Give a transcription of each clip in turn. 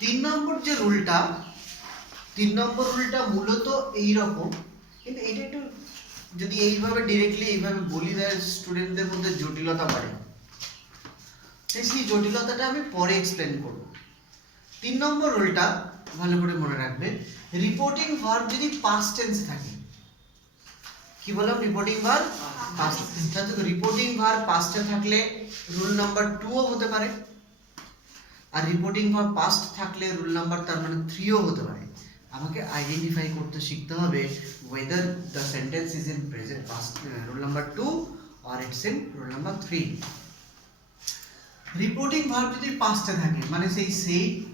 3 নম্বর যে রুলটা, 3 নম্বর রুলটা মূলত এই রকম, কিন্তু এটা একটু যদি এইভাবে ডিরেক্টলি এইভাবে বলি দেয় স্টুডেন্টদের মধ্যে জটিলতা বাড়ে, সেই জটিলতাটা আমি পরে এক্সপ্লেন করব। 3 নম্বর রুলটা ভালো করে মনে রাখবে, রিপোর্টিং ভার্ব যদি পাস্ট টেন্সে থাকে, কি বললাম, রিপোর্টিং ভার্ব পাস্ট, তাহলে রিপোর্টিং ভার্ব পাস্টে থাকলে রুল নাম্বার 2 ও হতে পারে, আর রিপোর্টিং ভার্ব পাস্ট থাকলে রুল নাম্বার তার মানে 3 ও হতে পারে। আমাকে আইডেন্টিফাই করতে শিখতে হবে whether the sentence is in present past rule number 2 or it's in rule number 3. Reporting verb যদি পাস্টে থাকে মানে সেই said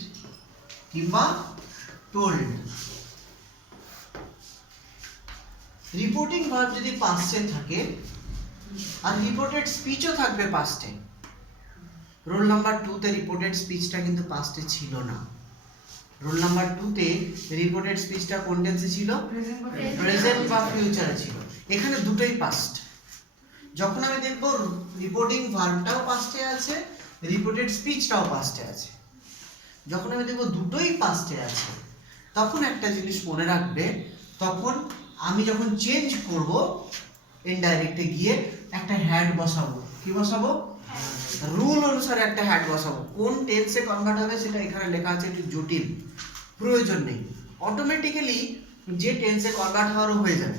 কিংবা told, রিপোর্টিং ভার্ব যদি পাস্টে থাকে আর রিপোর্টেড স্পিচও থাকবে পাস্টে, রোল নাম্বার 2 তে রিপোর্টেড স্পিচটা কিন্তু পাস্টে ছিল না। রোল নাম্বার 2 তে রিপোর্টেড স্পিচটা কোন টেন্সে ছিল, প্রেজেন্ট বা ফিউচারে ছিল। এখানে দুটোই পাস্ট। যখন আমি দেখব রিপোর্টিং ভার্বটাও পাস্টে আছে, রিপোর্টেড স্পিচটাও পাস্টে আছে, যখন আমি দেখব দুটোই পাস্টে আছে, তখন একটা জিনিস মনে রাখবে, তখন আমি যখন চেঞ্জ করব ইনডাইরেক্টে গিয়ে একটা হ্যাড বসাবো। কি বসাবো? রুল অনুসারে একটা হ্যাড বসাবো। কোন টেন্সে কনভার্ট হবে সেটা এখানে লেখা আছে, একটু জটিল, প্রয়োজন নেই, অটোমেটিক্যালি যে টেন্সে কনভার্ট হওয়ারও হয়ে যাবে।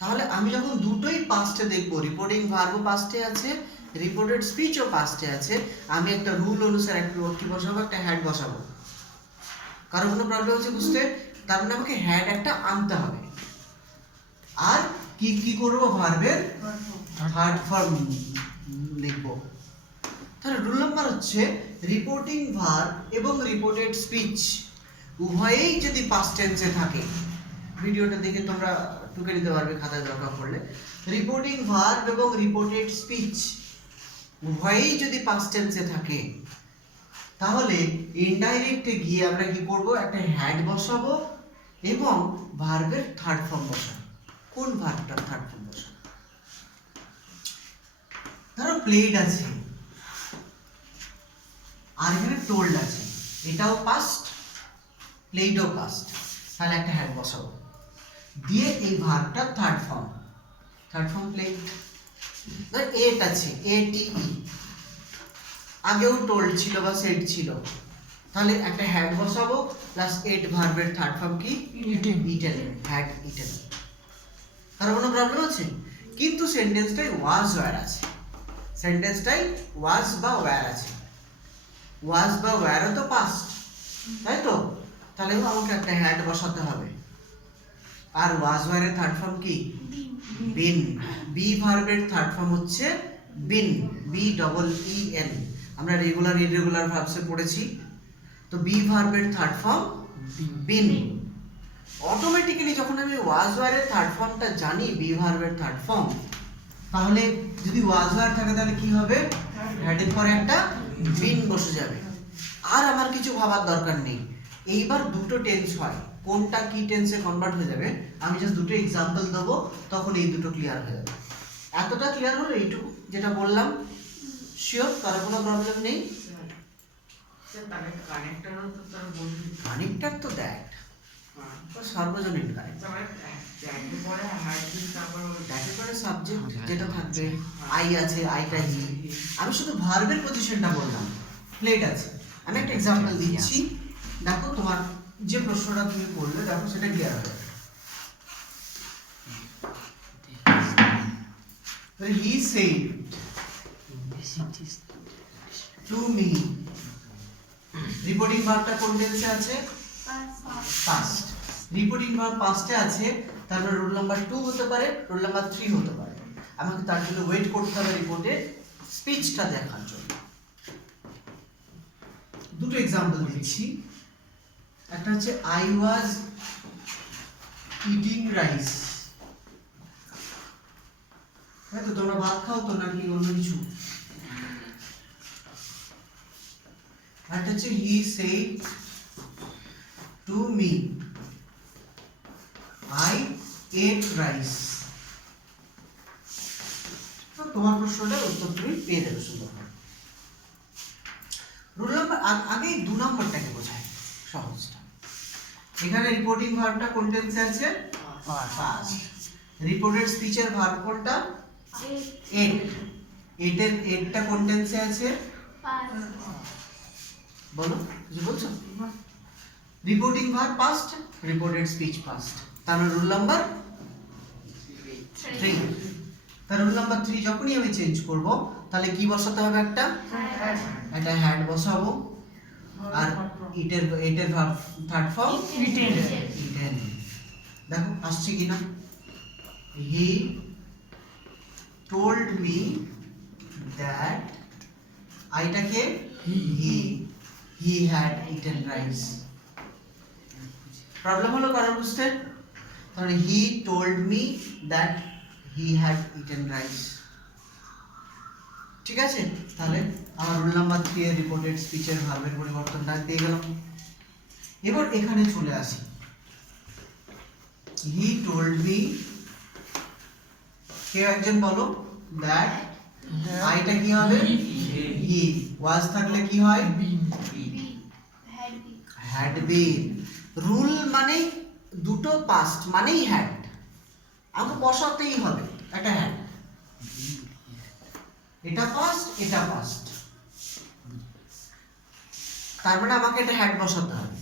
তাহলে আমি যখন দুটোই পাস্টে দেখব, রিপোর্টিং ভার্বও পাস্টে আছে, রিপোর্টেড স্পিচও পাস্টে আছে, আমি একটা রুল অনুসারে একটা কি বসাবো, একটা হ্যাড বসাবো। কারো কোনো প্রবলেম হচ্ছে বুঝতে? তার মানে আমাকে হ্যাড একটা আনতে হবে। আর কি কি করব, ভার্বের থার্ড ফর্ম লিখব। তাহলে রুল নাম্বার হচ্ছে রিপোর্টিং ভার্ব এবং রিপোর্টেড স্পিচ উভয়েই যদি পাস্ট টেন্সে থাকে, ভিডিওটা দেখে তোমরা টুকে নিতে পারবে খাতায় দরকার পড়লে, রিপোর্টিং ভার্ব এবং রিপোর্টেড স্পিচ উভয়েই যদি পাস্ট টেন্সে থাকে, তাহলে ইনডাইরেক্টে গিয়ে আমরা কি করব, একটা হ্যাড বসাবো এবং ভার্বের থার্ড ফর্ম বসাবো। কোন ভার্বটার থার্ড ফর্ম বসাবো? ধরো প্লেড আছে আর এখানে টোল্ড আছে, এটাও পাস্ট, প্লেডও পাস্ট, তাহলে একটা হ্যাড বসাবো, দিয়ে এই ভার্বটার থার্ড ফর্ম প্লেড। ধর এট আছে, এটিই, আগেও টোল্ড ছিল বা সেড ছিল, তাহলে একটা হ্যাড বসাবো প্লাস এট ভার্বের থার্ড ফর্ম কি, ইটেন, হ্যাড ইটেন। কারো কোনো প্রবলেম আছে? কিন্তু সেন্টেন্সটাই ওয়াজ ওয়্যার আছে, সেন্টেন্সটাই ওয়াজ বা ওয়্যার আছে, ওয়াজ বা ওয়্যারও তো পাস্ট, তাই তো? তাহলে আমাকে একটা হ্যাড বসাতে হবে। আর ওয়াজ ওয়্যারের থার্ড ফর্ম কি, বিন। বি ভার্বের থার্ড ফর্ম হচ্ছে বিন, বি ডবল ই এন। আমরা রেগুলার ইররেগুলার ভার্বসে পড়েছি, তো বি ভার্বের থার্ড ফর্ম বিন। অটোমেটিক্যালি যখন আমি ওয়াজ ওয়্যারের থার্ড ফর্মটা জানি, বি ভার্বের থার্ড ফর্ম, তাহলে যদি ওয়াজ ওয়্যার থাকে তাহলে কি হবে, হ্যাডের পরে একটা বিন বসে যাবে। আর আমার কিছু ভাবার দরকার নেই। এইবার দুটো টেন্স হয়, কোনটা কি টেন্সে কনভার্ট হয়ে যাবে আমি জাস্ট দুটো এক্সাম্পল দেবো, তখন এই দুটো ক্লিয়ার হয়ে যাবে। এতটা ক্লিয়ার হলো এইটুকু যেটা বললাম? শিওর? কারো কোনো প্রবলেম নেই? কানেক্টর তো দেখ সর্বজনীন কানেক্টর, সাবজেক্ট যেটা থাকবে, আই আছে, আইটা হি। আমি শুধু ভার্বের পজিশনটা বললাম, প্লেট আছে। আমি একটা এক্সাম্পল দিচ্ছি, দেখো তোমার যে প্রশ্নটা তুমি করলে, দেখো সেটা ক্লিয়ার হবে। He said to me, reporting ভার্বটা কোন টেন্সে আছে, পাস্ট। রিপোর্টিং ভার্ব পাস্টে আছে, তারপরে রুল নাম্বার 2 হতে পারে, রুল নাম্বার 3 হতে পারে। আমাকে তার জন্য ওয়েট করতে হবে রিপোর্টের স্পিচটা দেখার জন্য। দুটো এক্সাম্পল দিচ্ছি। একটা হচ্ছে আই ওয়াজ ইটিং রাইস, তাই তো? তোমরা ভাত খাও তো নাকি অন্য কিছু? একটা হচ্ছে he said to me I ate rice. তোমার প্রশ্নটার উত্তর তুমি পেয়ে যাবে সুন্দর। রুল নাম্বার আগে 2 নম্বরটাকে বোঝায় সহজটা। এখানে রিপোর্টিং ভার্বটা কোন টেন্সে আছে? পাস্ট। রিপোর্টেড স্পিচের ভার্ব কোনটা? এট। এটটা কোন টেন্সে আছে? বলো, কিছু বলছো? Reporting verb past, reported speech past. তাহলে রুল নাম্বার 3। তার রুল নাম্বার 3 যখনই আমি চেঞ্জ করব তাহলে কি বসাতে হবে? একটা হ্যাড বসাবো। আর এটের ভার্ব থার্ড ফর্ম ইটেন। দেখো আসছে কিনা? হি told me that আইটাকে he had eaten rice। Problem হলো কারণ বুঝতে? তাহলে he told me that he had eaten rice। ঠিক আছে, তাহলে আমার রুল নাম্বার 3 এর রিপোর্টেড স্পিচের ভার্বের পরিবর্তনটা পেয়ে গেলাম। এবার এখানে চলে আসি। he told me, কেউ একজন বলো that আইটা কি হবে? হি। ওয়াজ থাকলে কি হয়? had been। রুল মানে দুটো পাস্ট মানেই হ্যাড, আমাকে বসাতেই হবে একটা হ্যাড। এটা পাস্ট, এটা পাস্ট, তার মানে আমাকে এটা হ্যাড বসাতে হবে।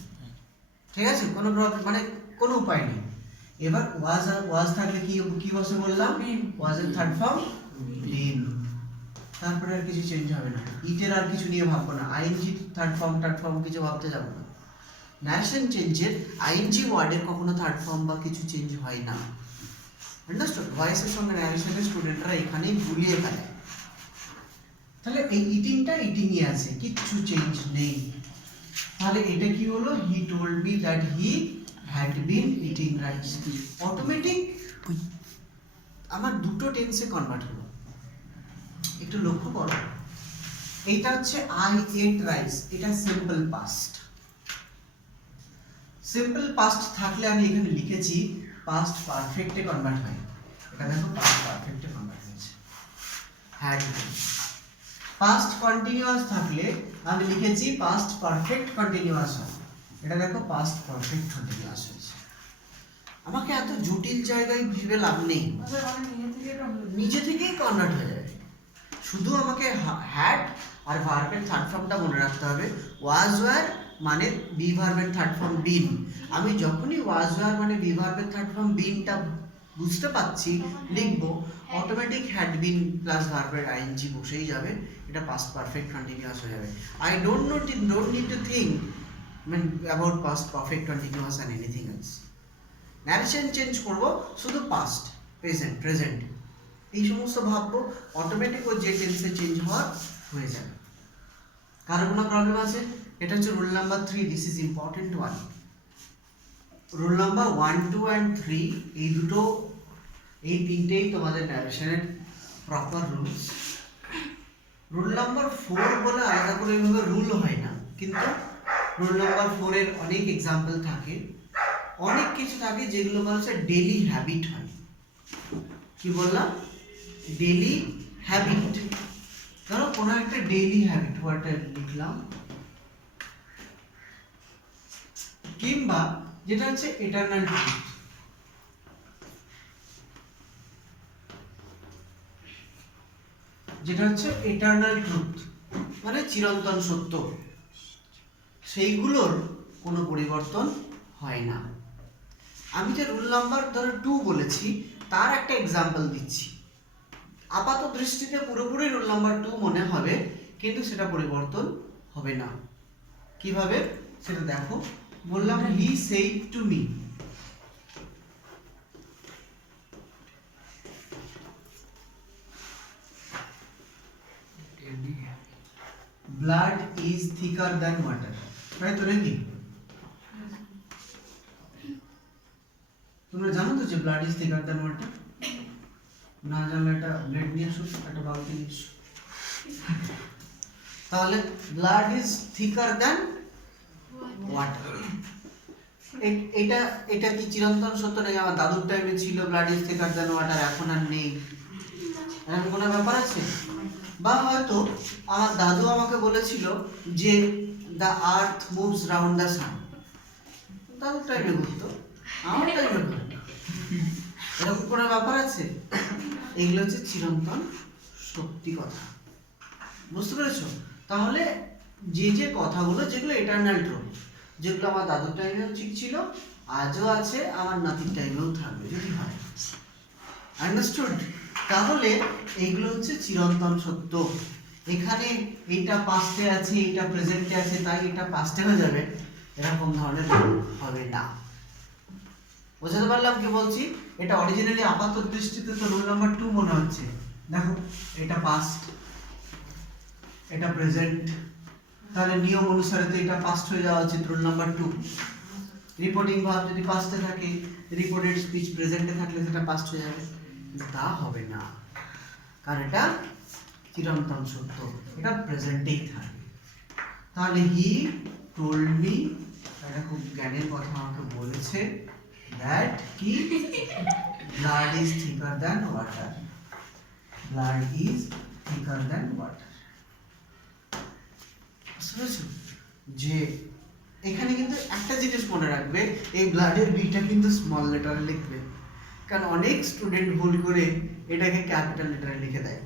ঠিক আছে, কোনো মানে কোনো উপায় নেই। এবার ওয়াজ থাকলে কি বসে বললাম? ওয়াজের থার্ড ফর্ম বিন। তারপরে আর কিছু চেঞ্জ হবে না। ইটের আর কিছু নিয়ে ভাববো না। আইএনজি থার্ড ফর্ম কিছু ভাবতে যাব না। ন্যারেশন চেঞ্জের আইএনজি ওয়ার্ডের কখনো থার্ড ফর্ম বা কিছু চেঞ্জ হয় না। আন্ডারস্টুড? ভয়েসের সঙ্গে ন্যারেশনের স্টুডেন্টরা এখানেই ভুলিয়ে ফেলে। তাহলে এই ইটিংই আছে, কিচ্ছু চেঞ্জ নেই। তাহলে এটা কি হলো? He told me that he had been eating rice. Automatic আমার দুটো টেন্সে কনভার্ট হলো। একটু লক্ষ্য করো, এইটা হচ্ছে আই এট রাইস, এটা সিম্পল পাস্ট। সিম্পল পাস্ট থাকলে আমি এখানে লিখেছি পাস্ট পারফেক্টে কনভার্ট হয়। এটা দেখো পাস্ট পারফেক্টে কনভার্ট হয়েছে, হ্যাড বিন। পাস্ট কন্টিনিউয়াস থাকলে আমি লিখেছি পাস্ট পারফেক্ট কন্টিনিউয়াস হয়। এটা দেখো পাস্ট পারফেক্ট কন্টিনিউয়াস হয়েছে। আমাকে এত জটিল জায়গায় ভেবে লাভ নেই, নিজে থেকেই কনভার্ট হয়ে যাবে। শুধু আমাকে হ্যাড আর ভার্বের থার্ড ফর্মটা মনে রাখতে হবে। ওয়াজ ওয়ার মানে বি ভার্বের থার্ড ফর্ম বিন। আমি যখনই ওয়াজ ওয়ার মানে বি ভার্বের থার্ড ফর্ম বিনটা বুঝতে পাচ্ছি, লিখবো, অটোমেটিক হ্যাড বিন প্লাস ভার্বের আইএনজি বসেই যাবে। এটা পাস্ট পারফেক্ট কন্টিনিউয়াস হয়ে যাবে। I don't need to think about past perfect continuous and anything else. Narration change করবো শুধু পাস্ট, প্রেজেন্ট এই সমস্ত ভাববো, অটোমেটিক ও যে টেন্সে চেঞ্জ হওয়ার হয়ে যাবে। কারো কোনো প্রবলেম আছে? এটা হচ্ছে rule number 3। This is important one. Rule number 1, 2 and 3 এই তিনটেই তোমাদের ন্যারেশনের প্রপার রুলস। রুল নাম্বার 4 বলে আলাদা করে এইভাবে রুল হয় না, কিন্তু রুল নাম্বার 4 এর অনেক এক্সাম্পল থাকে, অনেক কিছু থাকে যেগুলো হচ্ছে ডেইলি হ্যাবিট হয়। কি বললাম? Daily habit. ধরো কোনো একটা ডেইলি হ্যাবিট ওয়ার্ডটা লিখলাম, কিংবা যেটা হচ্ছে এটারনাল ট্রুথ। যেটা হচ্ছে এটারনাল ট্রুথ মানে চিরন্তন সত্য, সেইগুলোর কোনো পরিবর্তন হয় না। আমি যে রুল নাম্বার ধরো 2 বলেছি, তার একটা এক্সাম্পল দিচ্ছি। আপাত দৃষ্টিতে পুরোপুরি রুল নাম্বার 2 মনে হবে, কিন্তু সেটা পরিবর্তন হবে না। কিভাবে সেটা দেখো। বললাম he said to me, blood is থিকার than water. তাই তো নাকি? তোমরা জানো তো যে ব্লাড ইজ থিকার দ্যান ওয়াটার? না জানলে একটা ব্লেড নিয়ে আসো, একটা বালতি নিয়ে আসো। তাহলে ব্লাড ইজ থিকার দ্যান ওয়াটার, এটা কি চিরন্তন সত্য নাকি? আমার দাদুর টাইমে ছিল ব্লাড ইজ থিকার দ্যান ওয়াটার, এখন আর নেই, এরকম কোনো ব্যাপার আছে? বা হয়তো আমার দাদু আমাকে বলেছিল যে the earth moves round the sun, তাদের টাইমে ঘুরতো, আমার টাইমে ঘুরে না, এরকম কোনো ব্যাপার আছে? এগুলো হচ্ছে চিরন্তন সত্যি কথা, বুঝতে পেরেছো? তাহলে যে যে কথাগুলো যেগুলো এটারনাল ট্রুথ, যেগুলো আমার দাদুর টাইমেও ঠিক ছিল, আজও আছে, আমার নাতির টাইমেও থাকবে যদি হয়, আন্ডারস্টুড? তাহলে এইগুলো হচ্ছে চিরন্তন সত্য। এখানে এইটা পাস্টে আছে, এইটা প্রেজেন্টে আছে, তাই এটা পাস্টে হয়ে যাবে, এরকম ধরনের হবে না। বুঝতে পারলাম কি বলছি? এটা অরিজিনালি আপাত দৃষ্টিতে তো রুল নাম্বার 2 মনে হচ্ছে, দেখো এটা পাস্ট, এটা প্রেজেন্ট, তাহলে নিয়ম অনুসারে তো এটা পাস্ট হয়ে যাওয়া উচিত, রুল নাম্বার 2। রিপোর্টিং ভার্ব যদি পাস্টে থাকে, রিপোর্টেড স্পিচ প্রেজেন্টে থাকলে সেটা পাস্ট হয়ে যাবে, তা হবে না, কারণ এটা চিরন্তন সত্য, এটা প্রেজেন্টেই থাকবে। তাহলে হি টোল্ড মি, এটা খুব জ্ঞানের কথা আমাকে বলেছে, দ্যাট কি blood is থিকার than water, blood is থিকার than water. বুঝতে যে এখানে কিন্তু একটা জিনিস মনে রাখবে, এই ব্লাডের বিটা কিন্তু স্মল লেটারে লিখবে, কারণ অনেক স্টুডেন্ট ভুল করে এটাকে ক্যাপিটাল লেটারে লিখে দেয়,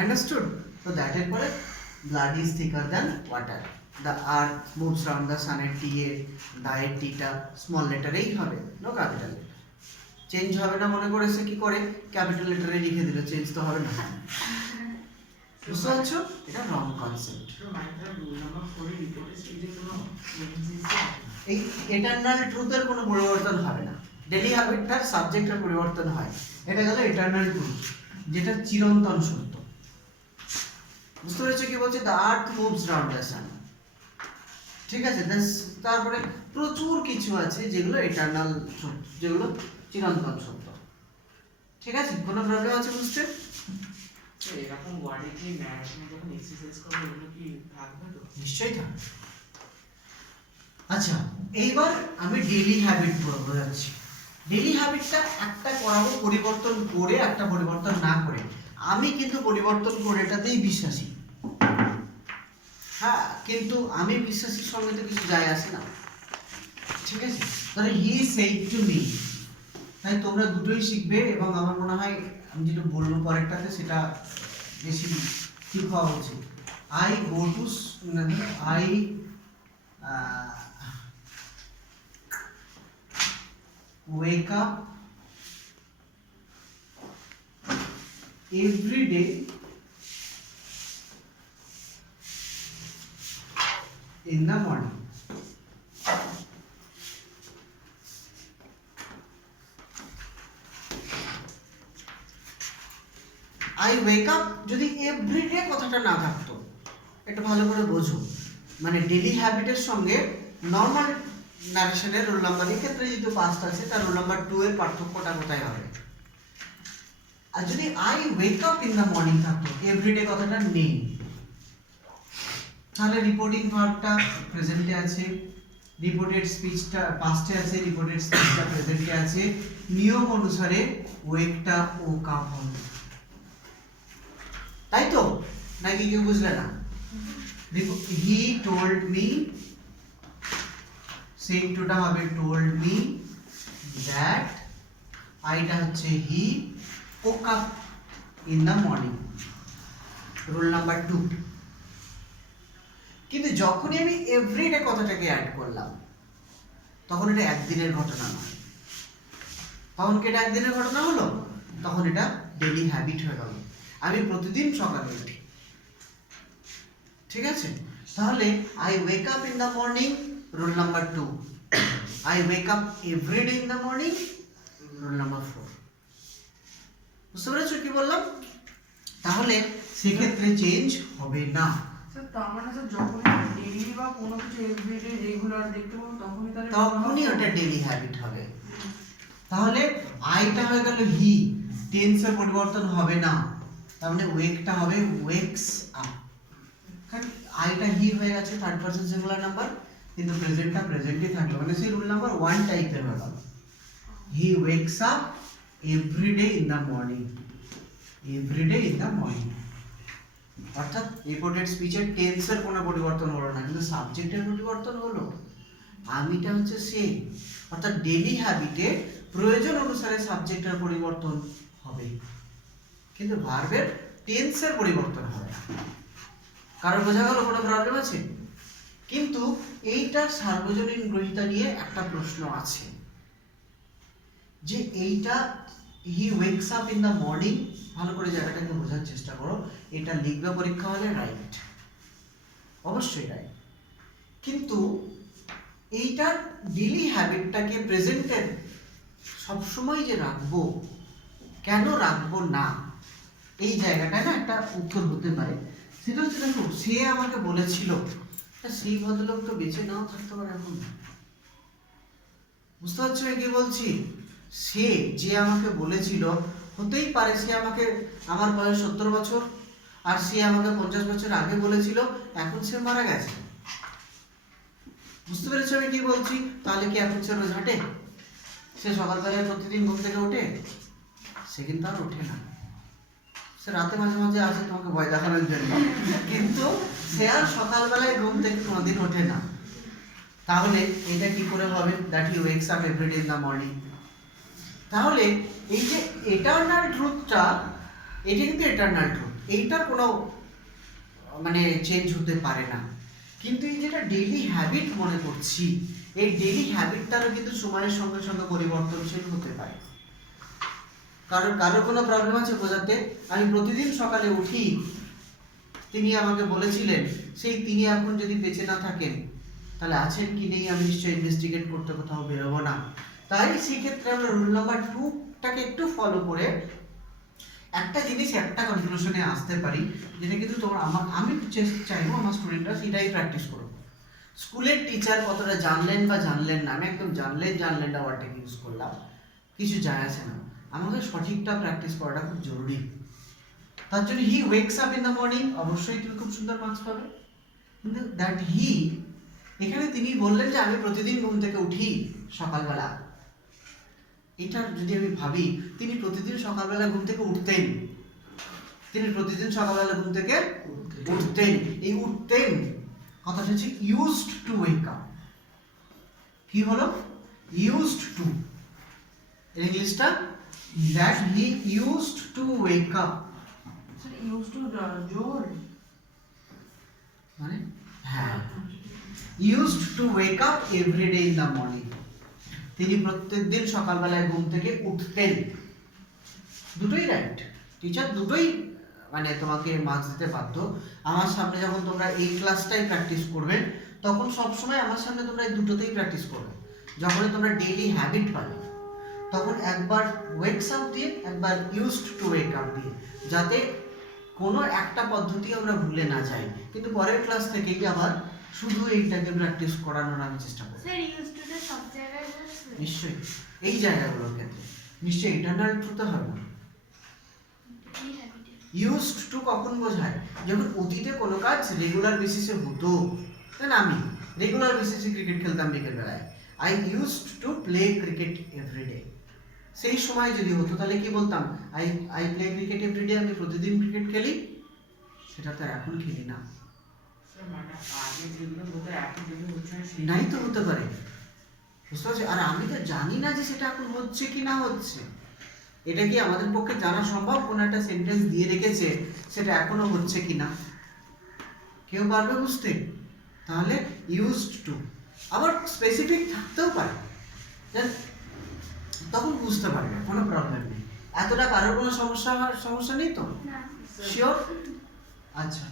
আন্ডারস্টুড? তো দ্যাট এর পরে blood is থিকার than water, the earth moves round the sun, এর টি এ, দা এর টিটা স্মল লেটারেই হবে, নো ক্যাপিটাল লেটার। চেঞ্জ হবে না মনে করেছে, কি করে ক্যাপিটাল লেটারে লিখে দিল, চেঞ্জ তো হবে না। বুঝতে পারছো? এটা রং কনসেপ্ট। এই এটারনাল ট্রুথের কোনো পরিবর্তন হবে না, ডেইলি হ্যাবিটটার সাবজেক্টের পরিবর্তন হয়, এটা গেল এটারনাল ট্রুথ, যেটা চিরন্তন সত্য। বুঝতে পেরেছো কি বলছে? The earth moves round the sun, ঠিক আছে? তারপরে প্রচুর কিছু আছে যেগুলো এটারনাল সত্য, যেগুলো চিরন্তন সত্য, ঠিক আছে? কোনো প্রবলেম আছে বুঝতে? এরকম ওয়ার্ডে কি ম্যাথে যখন এক্সারসাইজ করব এগুলো কি থাকবে তো? নিশ্চয়ই থাকবে। আচ্ছা, এইবার আমি ডেইলি হ্যাবিট বোঝাচ্ছি। ডেইলি হ্যাবিটটা একটা করাবো পরিবর্তন করে, একটা পরিবর্তন না করে। আমি কিন্তু পরিবর্তন করে এটাতেই বিশ্বাসী, হ্যাঁ, কিন্তু আমি বিশ্বাসীর সঙ্গে তো কিছু যায় আসে না, ঠিক আছে? তাহলে হি সেড টু মি, তাই তোমরা দুটোই শিখবে, এবং আমার মনে হয় আমি যেটা বলবো পরেরটাতে সেটা বেশি ঠিক হওয়া উচিত। I go to, I wake up every day in the morning. I wake up যদি এভরিডে কথাটা না থাকতো, এটা ভালো করে বোঝো, মানে ডেইলি হ্যাবিটের সঙ্গে নর্মাল ন্যারেশনের রোল নাম্বারের ক্ষেত্রে যেহেতু পাস্ট আছে, তার রোল নাম্বার 2 এর পার্থক্যটা কোথায় হবে? আর যদি I wake up in the morning থাকতো, এভরিডে কথাটা নেই, তাহলে রিপোর্টিং ভার্বটা প্রেজেন্টে আছে, রিপোর্টেড স্পিচটা পাস্টে আছে, রিপোর্টেড স্পিচটা প্রেজেন্টে আছে, নিয়ম অনুসারে ওয়েকটা ও কাপ হবে, তাই তো? নাকি কেউ বুঝলে না? হি টোল্ড মি, সেম টুটা হবে টোল্ড মি, দ্যাট আইটা হচ্ছে হি woke up in the morning, rule number 2। কিন্তু যখনই আমি এভরিডে কথাটাকে অ্যাড করলাম, তখন এটা একদিনের ঘটনা নয়, তখন কি এটা একদিনের ঘটনা হলো? তখন এটা ডেইলি হ্যাবিট হয়ে গেল, আমি প্রতিদিন সকালে উঠি, ঠিক আছে? তাহলে I wake up in the morning, rule number 2, I wake up everyday in the morning, rule number 4। বুঝতে পেরেছো কি বললাম? তাহলে সেক্ষেত্রে চেঞ্জ হবে না। স্যার তার মানে স্যার যখন ডেইলি বা কোনো কিছু এভরিডে রেগুলার দেখতে পাবো তখনই ওটা ডেইলি হ্যাবিট হবে। তাহলে আইটা হয়ে গেল হি, টেন্সের পরিবর্তন হবে না, তার মানে ওয়েকটা হবে ওয়েকস আপ, কারণ আইটা হি হয়ে গেছে থার্ড পারসন সিঙ্গুলার নাম্বার, কিন্তু প্রেজেন্টটা প্রেজেন্টই থাকলো, মানে সেই রুল নাম্বার 1 টাইপের হয়ে গেল। He wakes up every day in the morning, every day in the morning. অর্থাৎ রিপোর্টেড স্পিচের টেন্সের কোনো পরিবর্তন হলো না, কিন্তু সাবজেক্টের পরিবর্তন হলো। আমিটা হচ্ছে সেম, অর্থাৎ ডেইলি হ্যাবিটে প্রয়োজন অনুসারে সাবজেক্টের পরিবর্তন হবে, কিন্তু ভার্বের টেন্সের পরিবর্তন হবে না। কারণ বোঝা গেল কোনো প্রবলেম আছে? কিন্তু এইটা সার্বজনীন গ্রহীতা নিয়ে একটা প্রশ্ন আছে, যে এইটা he wakes up in the morning, ভালো করে জায়গাটাকে বোঝার চেষ্টা করো। এটা লিখবে পরীক্ষা হলে রাইট, অবশ্যই রাইট, কিন্তু এইটার ডেইলি হ্যাবিটটাকে প্রেজেন্টে সবসময় যে রাখবো, কেন রাখবো না, এই জায়গাটায় না একটা উত্তর হতে পারে। সেটা হচ্ছে, দেখো সে আমাকে বলেছিল, সেই ভদ্রলোক তো বেঁচে নাও থাকতে পারে এখন। বুঝতে পারছো আমি কি বলছি? সে যে আমাকে বলেছিল, হতেই পারে সে আমাকে, আমার বয়স 70 বছর, আর সে আমাকে 50 বছর আগে বলেছিল, এখন সে মারা গেছে। বুঝতে পেরেছো আমি কি বলছি? তাহলে কি এখন সে রোজ হাঁটে? সে সকালবেলায় প্রতিদিন ঘুম থেকে ওঠে? সে কিন্তু আর ওঠে না, সে রাতে মাঝে মাঝে আসে তোমাকে ভয় দেখানোর জন্য, কিন্তু সে আর সকালবেলায় ঘুম থেকে কোনোদিন ওঠে না। তাহলে এটা কি করে হবে? That he wakes up everyday in the morning. তাহলে এই যে এটারনাল ট্রুথটা, এটা কিন্তু এটারনাল ট্রুথ, এইটার কোনো মানে চেঞ্জ হতে পারে না। কিন্তু এই যেটা ডেইলি হ্যাবিট মনে করছি, এই ডেইলি হ্যাবিটটারও কিন্তু সময়ের সঙ্গে সঙ্গে পরিবর্তনশীল হতে পারে। কারোর কোনো প্রবলেম আছে বোঝাতে? আমি প্রতিদিন সকালে উঠি, তিনি আমাকে বলেছিলেন, সেই তিনি এখন যদি বেঁচে না থাকেন, তাহলে আছেন কি নেই আমি নিশ্চয়ই ইনভেস্টিগেট করতে কোথাও বেরোবো না। তাই সেই ক্ষেত্রে আমরা রুল নাম্বার 2টাকে একটু ফলো করে একটা জিনিস, একটা কনক্লুশনে আসতে পারি, যেটা কিন্তু তোমরা আমি চাইবো আমার স্টুডেন্টরা সেটাই প্র্যাকটিস করো। স্কুলের টিচার কতটা জানলেন বা জানলেন না, আমি একদম জানলেন না ওয়ার্ডটাকে ইউজ করলাম, কিছু যায় আসে না, আমাদের সঠিকটা প্র্যাকটিস করাটা খুব জরুরি। তার জন্য he wakes up in the morning, অবশ্যই তুমি খুব সুন্দর মার্কস পাবে। কিন্তু দ্যাট হি, এখানে তিনি বললেন যে আমি প্রতিদিন ঘুম থেকে উঠি সকালবেলা, এটা যদি আমি ভাবি, তিনি প্রতিদিন সকালবেলা ঘুম থেকে উঠতেন, তিনি প্রতিদিন সকালবেলা ঘুম থেকে উঠতেন। এই উঠতেন কথাটা হচ্ছে ইউজড টু ওয়েক আপ। কি হলো? ইউজড টু, ইংলিশটা that he used to wake up. Sir use to জোর, মানে হ্যাঁ, used to wake up everyday in the morning, তিনি প্রত্যেকদিন সকালবেলায় ঘুম থেকে উঠতেন। দুটোই রাইট, টিচার দুটোই মানে তোমাকে মার্কস দিতে বাধ্য। আমার সামনে যখন তোমরা এই ক্লাসটাই প্র্যাকটিস করবে, তখন সবসময় আমার সামনে তোমরা এই দুটোতেই প্র্যাকটিস করবে। যখনই তোমরা ডেইলি হ্যাবিট পাবে, তখন একবার ওয়েকস আপ দিয়ে, একবার ইউজড টু ওয়েক আপ দিয়ে, যাতে কোনো একটা পদ্ধতি আমরা ভুলে না যাই। কিন্তু পরের ক্লাস থেকেই আবার শুধু এইটাকে প্র্যাকটিস করানোর আমি চেষ্টা করব। স্যার ইউজ টু টা সব জায়গায় বসবে? নিশ্চয়ই এই জায়গাগুলোর ক্ষেত্রে নিশ্চয়ই ইন্টারনাল ট্রুথ হবে না। কি হ্যাবিট? ইউজড টু কখন বোঝায়? যখন অতীতে কোনো কাজ রেগুলার বেসিসে হতো। আমি রেগুলার বেসিসে ক্রিকেট খেলতাম বিকেলবেলায়, I used to play cricket everyday. সেই সময় যদি হতো তাহলে কি বলতাম? আই প্লে ক্রিকেট এভরিডে, আমি প্রতিদিন ক্রিকেট খেলি। সেটা তো এখন খেলি না। স্যার মানে আগে যেগুলো হতো এখন যেগুলো হচ্ছে না নাই তো হতে পারে, বুঝতে পারছি। আর আমি তো জানি না যে সেটা এখন হচ্ছে কি না হচ্ছে। এটা কি আমাদের পক্ষে জানা সম্ভব? কোন একটা সেন্টেন্স দিয়ে রেখেছে, সেটা এখনো হচ্ছে কি না কেউ পারবে বুঝতে? তাহলে ইউজড টু আবার স্পেসিফিক থাকতেও পারে, তখন বুঝতে পারবে, কোনো প্রবলেম নেই। এতটা কারোর কোনো সমস্যা নেই তো? না। শিওর? আচ্ছা।